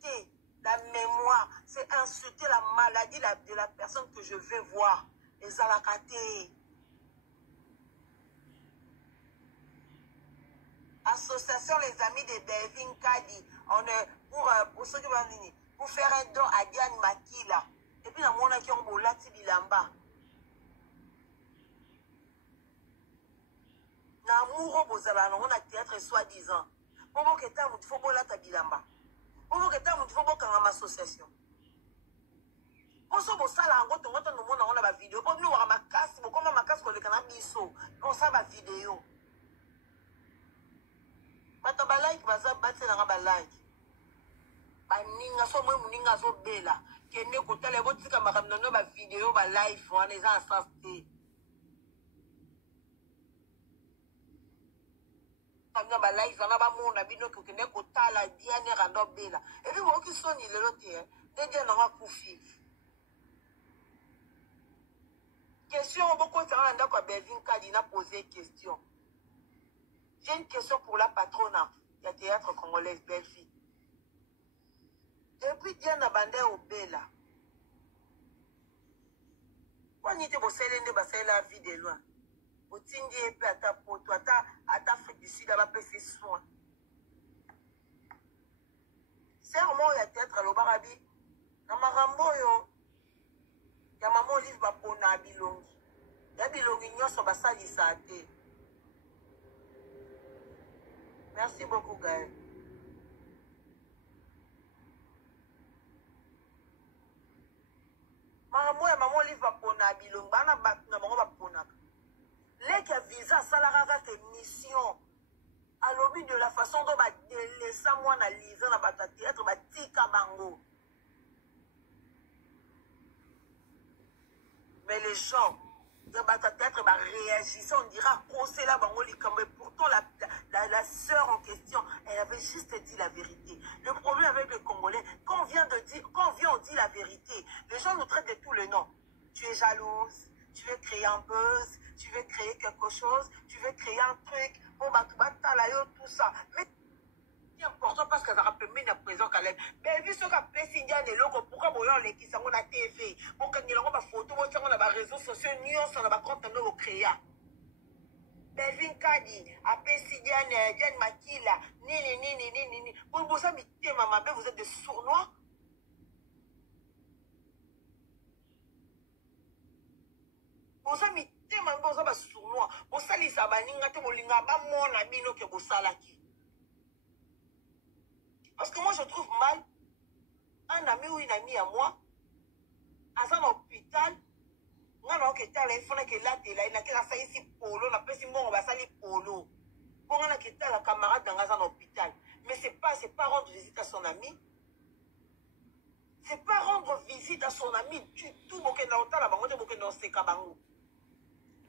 insulter la mémoire, c'est insulter la maladie de la personne que je vais voir. Les alakaté. Association les amis de Belvin Kadi, on est pour ceux qui vont venir, pour faire un don à Diane Makila. Et puis, on a qui ont bolati bilamba. Namouro bozala, on a théâtre soi-disant. Pour que tu faut bolata bilamba. Pour que tu faut bolata association. Pour ce que ça, on a ma vidéo. Pour nous, on a ma casse, on a ma casse pour le canal biso. On a ma vidéo. Bato ba like baza batse na ba like baninga so mwe muninga zo bela kene ko tala botika makamno no ba video ba live wana eza asafte tanga ba live wana ba mona bino ko kene ko tala diane rando bela et puis mo ki soni lelo te de na kufi question beaucoup ça anda ko Belvin Kadi na poser question. J'ai une question pour la patronne du théâtre congolais, Belfi. Depuis Diana Bandé au Bela, quand on était au Célène, c'est la vie de loin. Au Tindi et puis à ta poto, à ta Afrique du Sud, à ma ses soins. C'est vraiment le théâtre à l'Obarabi. Dans ma rambo, il y a maman livre pour Nabilongi. Nabilongi, nous sommes basali sa tête. Merci beaucoup, Gaël. Maman livre pour Nabilong, bana bakna maman ponak. Les visa salaraka tes missions. À l'objet de la façon dont va délaisser moi na livre na bata théâtre ba tika bango. Mais les gens de bata théâtre va réagir, on dira conseil là bango likambe. Pourtant la sœur en question, elle avait juste dit la vérité. Le problème avec les Congolais, quand on vient on dit la vérité, les gens nous traitent de tout le nom. Tu es jalouse, tu veux créer un buzz, tu veux créer quelque chose, tu veux créer un truc, bon bah tout ça. Mais c'est important parce que ça rappelle bien la présence qu'elle aime. Mais vu ce qu'a fait Sindia et Logo, pourquoi on les qui sont la TV, pour qu'on ait la photo, on a les réseaux sociaux, on a la compte de créer. Belvin Kadi, Apesi Diane Makila, ni. Vous savez, maman, vous êtes des sournois. Vous savez, maman, vous êtes des sournois. Vous savez, ça va ninga te molinga ba mona bino ke vous salaki. Parce que moi, je trouve mal un ami ou une amie à moi, à un hôpital. Non, que t'as l'info que là, t'es là, il n'a qu'à faire ici polo, on a pas si bon, on va salir polo. Pour on a que t'as la camarade dans un hôpital. Mais c'est pas rendre visite à son ami. C'est pas rendre visite à son ami du tout, bon, que n'entend la banque, bon, que n'en sait qu'à bango.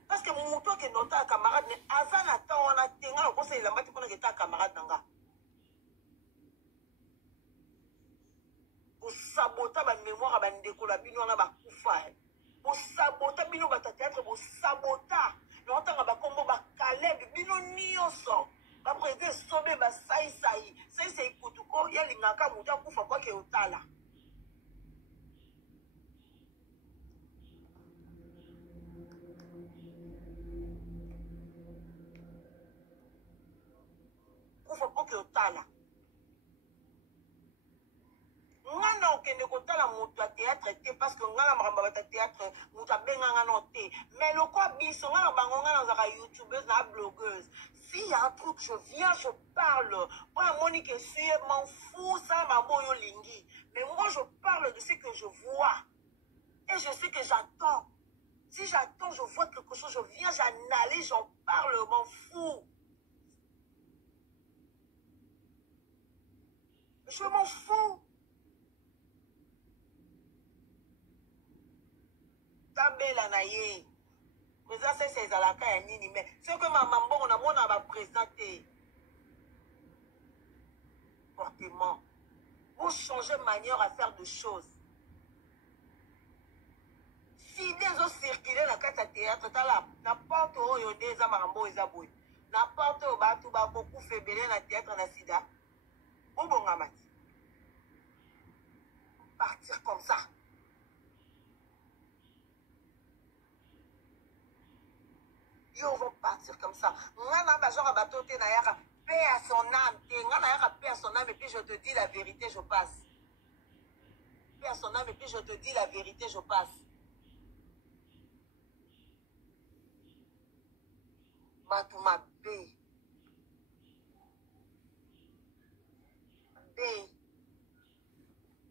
Parce que mon tour, que n'entend la camarade, mais avant, on a tenga, on conseille la mati, qu'on a que t'as camarade dans la. Pour saboter ma mémoire, à bandeko, la bino, on a ma koufa. Pour saboter bino bata théâtre pour sabota longtemps ba kombo ba Caleb bino nioso ba prêter sobe ba sai kutuko ya lingaka muta kufa kwa ke otala kufa kwa ke otala ngana okende kotala mutu a théâtre te parce que ngana maramba bata théâtre mutu abenganga no te mais le quoi biso ngana bango ngana zaka youtubeuse na blogueuse s'il y a un truc je viens je parle pour la Monique je m'en fous ça ma boyo lingi mais moi je parle de ce que je vois et je sais que j'attends si j'attends je vois quelque chose je viens j'analyse j'en parle m'en fous je m'en fous. Bela na ye. Mais ça c'est la cas nini mais c'est que ma maman on a mon va présenter fortement. Vous changez manière à faire des choses. Si des autres circuler la carte à théâtre là n'importe où yo des amambo ezabouy. N'importe où ba tout ba beaucoup fait belé na théâtre na sida. Bon ngamati. partir comme ça. Ils vont partir comme ça. Paix à son âme. Paix à son âme. Et puis je te dis la vérité, je passe. Paix à son âme. Et puis je te dis la vérité, je passe. Batuma B. B.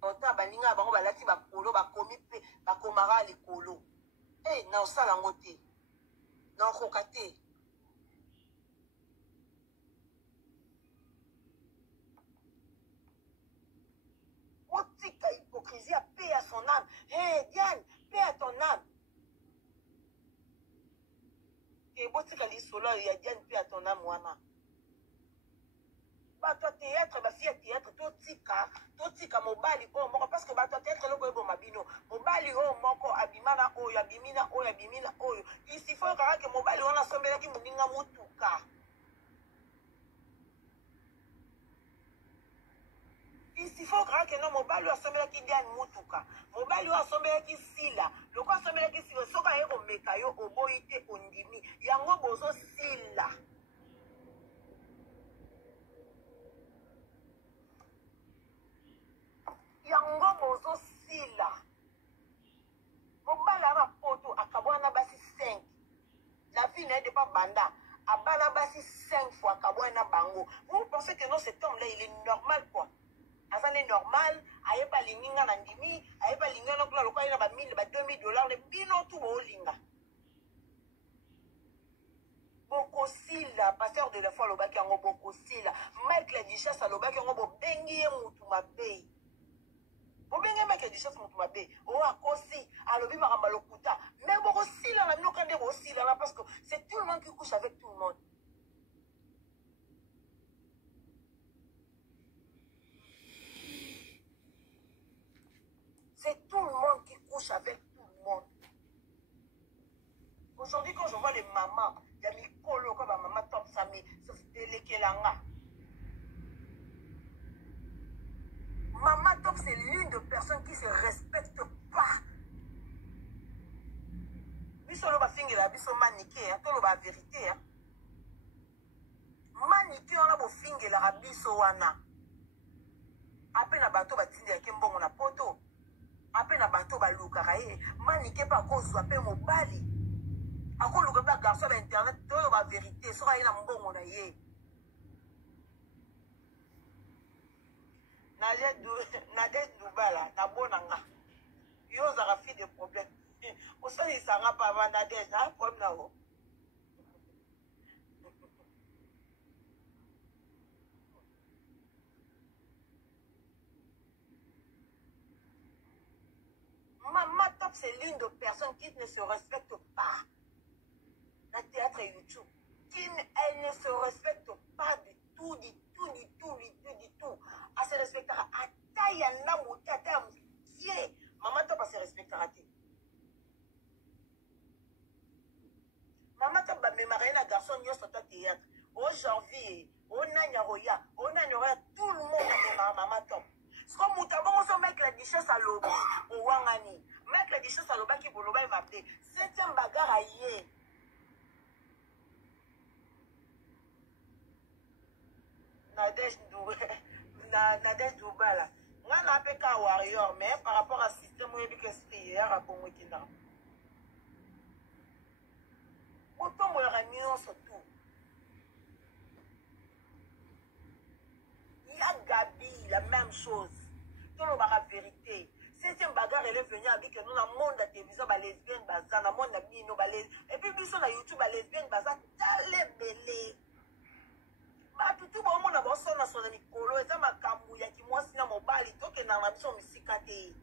Ota baninga bango balati bakolo bakomi pe bakomara likolo. Eh na osala ngote. Na okokate. Otika hypocrisie à paix à son âme. Hey Diane, paix à ton âme. Et botika lisolo ya Diane paix à ton âme wana. Bato théâtre ba fille théâtre totika mobali o moko parce que bato théâtre loko ebo mabino mobali o moko abimana oyo abimina oyo abimina oyo ici faut que mobali wana sombela ki muninga mutuka ici faut que non mobali asombela ki Diane mutuka mobali asombela ki sila loko asombela ki sila soka ye omeka yo oboite ondimi yango bozo sila. Yango bozo sila. Mobala na poto akabwana basi 5. La vie n'est pas banda. Abala basi 5 fois akabwana bango. Vous pensez que non cet homme là il est normal quoi? Azan est normal, aye ba linga na ndimi, aye ba linga na kula lokwa ina ba 1000 ba 2000 dollars le bino tout bo linga. Boko sila pasteur de la foi lobaki yango boko sila. Mike la dichesse lobaki yango bo bengi mutu mabe. Bobenge mec dit chose mutu mabe o akosi alobi makamba lokuta mais boko sila na bino kande bo sila là parce que c'est tout le monde qui couche avec tout le monde. C'est tout le monde qui couche avec tout le monde. Aujourd'hui quand je vois les mamans il y a mikolo comme maman top sami ça se telekelanga. Maman Top, c'est l'une des personnes qui ne se respecte pas. Biso loba fingela biso maniqué, to loba vérité. Maniqué on a bo fingela biso wana. Apena bato batindi yake mbongo na poto. Apena bato baluka kaye. Maniqué pa kozwa pe mobali. Ako luka ba garçon ba internet to loba vérité, so ina mbongo na ye. Nadège Doubala, na bonanga. Yo zara fi de problème. Au sein il s'en pas avant Nadège, na problème na ho. Maman Top, c'est l'une des personnes qui ne se respecte pas. La théâtre et YouTube. Elle ne se respecte pas du tout, du tout, du tout, du tout, du tout. Elle se respectera. Maman Top, elle se respectera. Maman Top, elle me un garçon, il y a théâtre. Au janvier, au Nanyaroya, tout le monde a Maman Top. C'est comme on mec la dichesse à l'obi, au Wangani. Mec la dichesse à l'obi qui pour l'obi m'appeler. C'est un bagarre à yé. Nadège Doubala. On a un peu qu'à warrior, mais par rapport à ce système, il y a que c'est hier à Congo qui n'a. Autant on a mis surtout. Il y a Gabi, la même chose. Tout le monde a la vérité. C'est un bagarre, elle est venue avec nous dans le monde de la télévision, les lesbiennes, dans le monde de la bino, et puis sur YouTube, les lesbiennes, dans les belés. Tout le monde a besoin de son ami Kolo, et ça m'a camouillé qui moi, sinon mon bali, tout que dans la mission, mais si caté.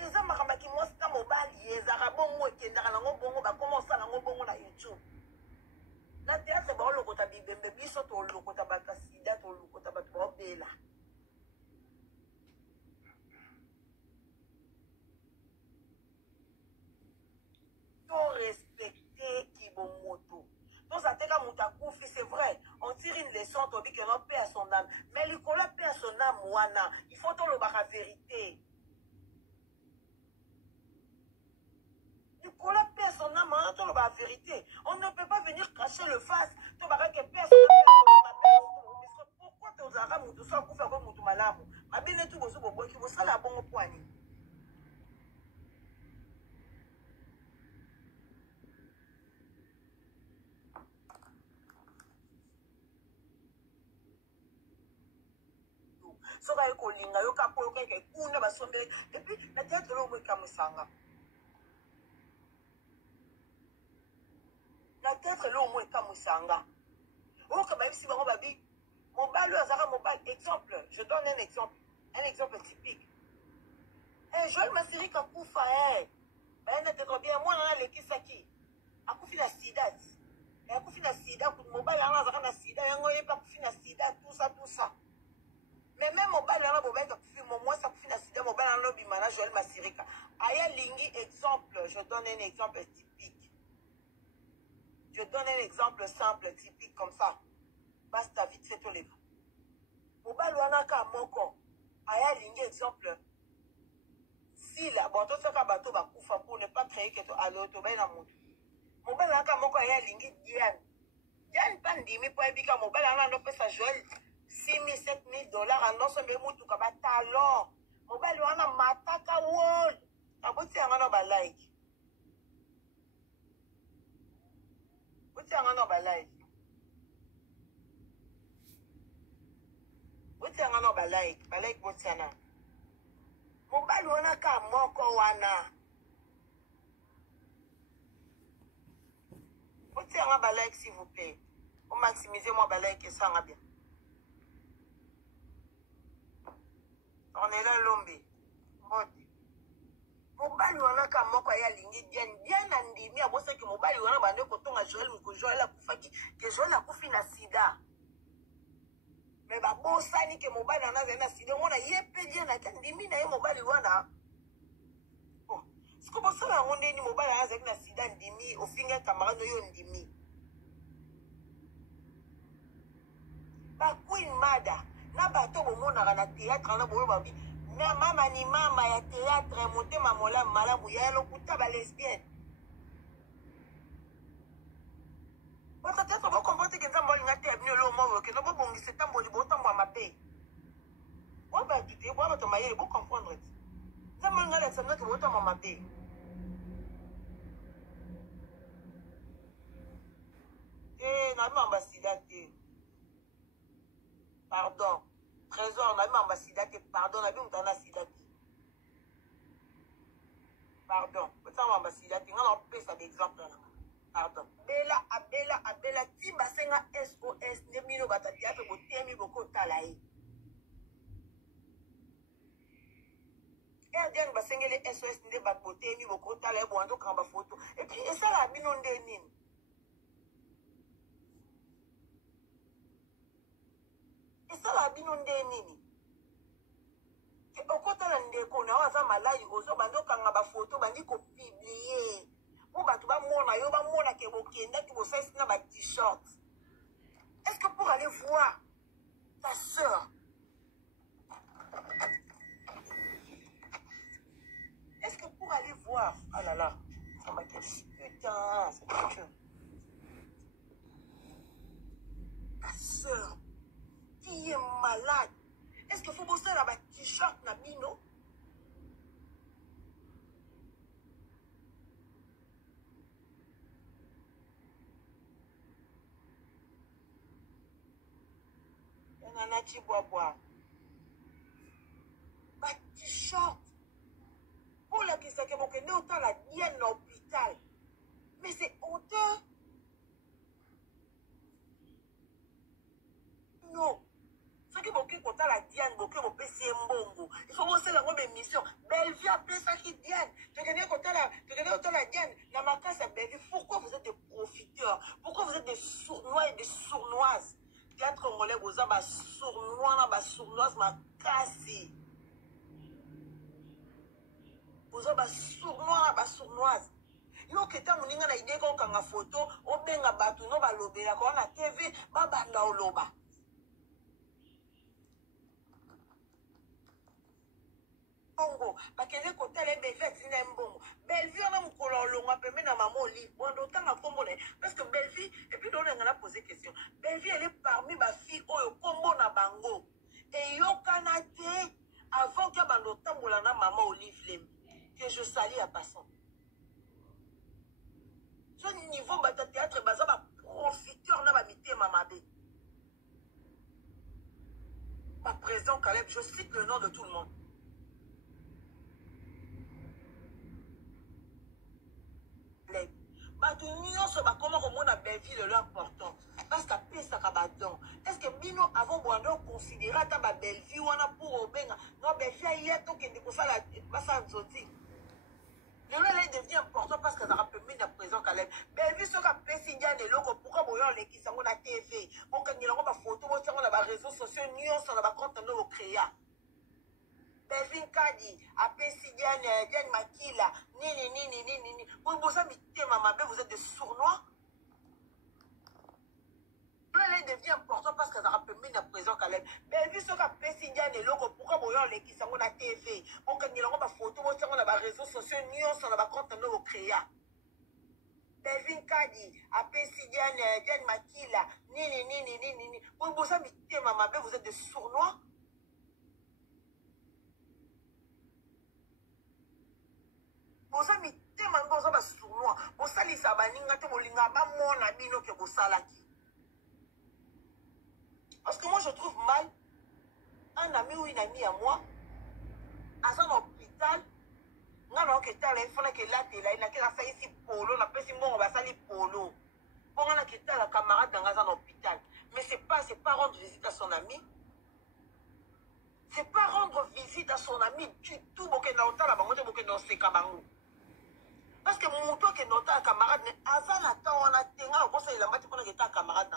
Et ça m'a camouillé qui moi, sinon mon bali, et ça a bon mot, qui est dans la bongo, bah comment ça, la bongo na YouTube. La théâtre, c'est bon, le côté bibé, biso, to le côté bakasida, to le côté bakobela. To respecter qui bon moto. C'est vrai, on tire une leçon, on dit que non, paix à son âme. Mais le collat paix à son na mwana. Il faut tout le la vérité. Pour la personne, la vérité. On ne peut pas venir cacher le face. Tu vas que personne pourquoi tu as dit que tu as fait un malamu? Ma bien tout vous avez dit que vous avez bon point. So va ko linga yo ka polo ke kuna basombe et puis na tête lo mo ka musanga. La tête là au moins comme Musanga. Oh, comme si on va dire, mon bal, exemple, je donne un exemple typique. Eh, Joël Massiri Kakoufa, ben, t'es bien, moi, on a l'équipe Saki. A Koufi la Sidat. Et a Koufi la Sida, mon bal, on a la Sida, et on a pas Koufi la Sida, tout ça. Mais même mon bal, on a Koufi, moi, ça Koufi la Sida, mon bal, on a Bimana, Joël Massiri. Aya Lingi, exemple, je donne un exemple typique. Je donne un exemple simple, typique comme ça. Basta vite fait tous les gars. Mobile wanaka moko. Aya lingi exemple. Si la bon tout ça bateau ba kufa pour ne pas créer que to alo to ba na mutu. Mobile wanaka moko aya lingi Diane. Diane pandimi po ebika mobile wana no pesa Joël 6 000 7 000 dollars en non sombe mutu ka ba talon. Mobile wana mataka wall. Aboti anga no ba like. Boti anga no ba like. Boti anga no ba like boti anga. Mobile wana ka moko wana. Boti anga ba like s'il vous plaît. Pour maximiser moi ba like et ça nga bien. On est là l'ombi. Moti. Mobile wana ka moko ya lingi Diane andimi abose ke mobile wana bande kotonga Joël muko Joël akufaki ke Joël akufi na sida. Mais ba bosani ke mobile wana zena sida mona yepe Diane akandimi na ye mobile wana. Oh, siko bosala ngonde ni mobile wana zena sida ndimi ofinga camarade yo ndimi. Ba Queen Mada na bato bomona na théâtre na boyo babi. Mama ni mama ya théâtre monté mamola malamu ya lokuta ba lesbienne. Votre théâtre va comprendre que ça moli ngate abino lo mo que no bongi setambo li botambo amape. Wa ba tuté wa ba to mayele bo comprendre. Ça moli ngale ça ngate botambo amape. Eh na ambassadeur. Pardon. Trésor, on a mis ambassadeur, pardon, on a mis ambassadeur. Pardon, peut-être ambassadeur, on a pris ça d'exemple. Pardon. Abela, Timba Senga SOS, Nemino Batatia, Botemi Boko Talaï. Erdian Basengele SOS, Neba Botemi Boko Talaï, Boando Kamba Photo. Et puis, et ça la binon denin. Et ça la binonde nini. Que okota na ndeko na waza malai ozo bando kanga ba photo bandi ko publier. Pour batu ba mona yo ba mona ke bokenda ki bo face na ba t-shirt. Est-ce que pour aller voir ta sœur? Est-ce que pour aller voir, ah là là, ça m'a dit putain, c'est quelque chose. Ta sœur qui est malade. Est-ce qu'il faut bosser là-bas t-shirt na bino? Nana Chibois. Ba t-shirt. Pour la question que mon kende autant la Diane à l'hôpital. Mais c'est honteux. Non. Ce qui est content la Diane, il faut PC Mbongo. Il faut bosser la bonne mission. Bellevue appelle ça qui Diane. Tu connais content la Diane. La macasse à Bellevue. Pourquoi vous êtes des profiteurs? Pourquoi vous êtes des sournois et des sournoises? Théâtre congolais, vous avez des sournois, des sournoises, ma casse. Vous avez des sournois, des sournoises. Yo keta muninga na idée qu'on kanga photo, o benga batu no ba lobela ko na TV, ba banda oloba. bongo bakende kotala Bellevue atina mbongo Bellevue on a mukolo longa pembe na maman oli bondo tanga kombo na parce que Bellevue et puis on a posé question Bellevue elle est parmi ma fille oyo kombo na bango et yokana te avant que bando tambola na maman Olive Lem que je salue à passant ce niveau bata théâtre baza ba profiteur na ba mitema mabe ma président Caleb je cite le nom de tout le monde bato nyonso bakoma komona Bellevue le important parce que apesaka badon est-ce que bino avant boando considérer ata ba Bellevue wana pour obenga non Bellevue aye tokende kosala basala nzoti lelo elle devient important parce que ça rappelle na présent Caleb Bellevue soki apesi ndiane eloko pourquoi boyo olekisa yango na TV bokangela yango bafoto botiango na baréseaux sociaux nyonso na bacompte no bocréa Bellevue Kadi apesi Diane Makila nini vous avez mitema mabe vous êtes des sournois elle devient important parce que ça rappelle na présent Caleb Bellevue soki apesi ndiane eloko pourquoi boyo olekisa yango na TV bokangela yango bafoto botiango na baréseaux sociaux nyonso na bacompte no bocréa Bellevue Kadi apesi Diane Makila nini vous avez mitema mabe vous êtes des sournois bosa mitema bosa ba sournois bosalisa baninga te bolinga ba mona bino ke bosalaki parce que moi je trouve mal un ami ou une amie à moi à son hôpital ngana ke tala ifona ke la tela ina ke la sa ici polo na pesi mbongo basali polo bonga na ke tala camarade dans un hôpital mais c'est pas rendre visite à son ami. C'est pas rendre visite à son ami du tout. Parce que mon toit qui est notre camarade, avant la temps, on a tenga, on a camarade.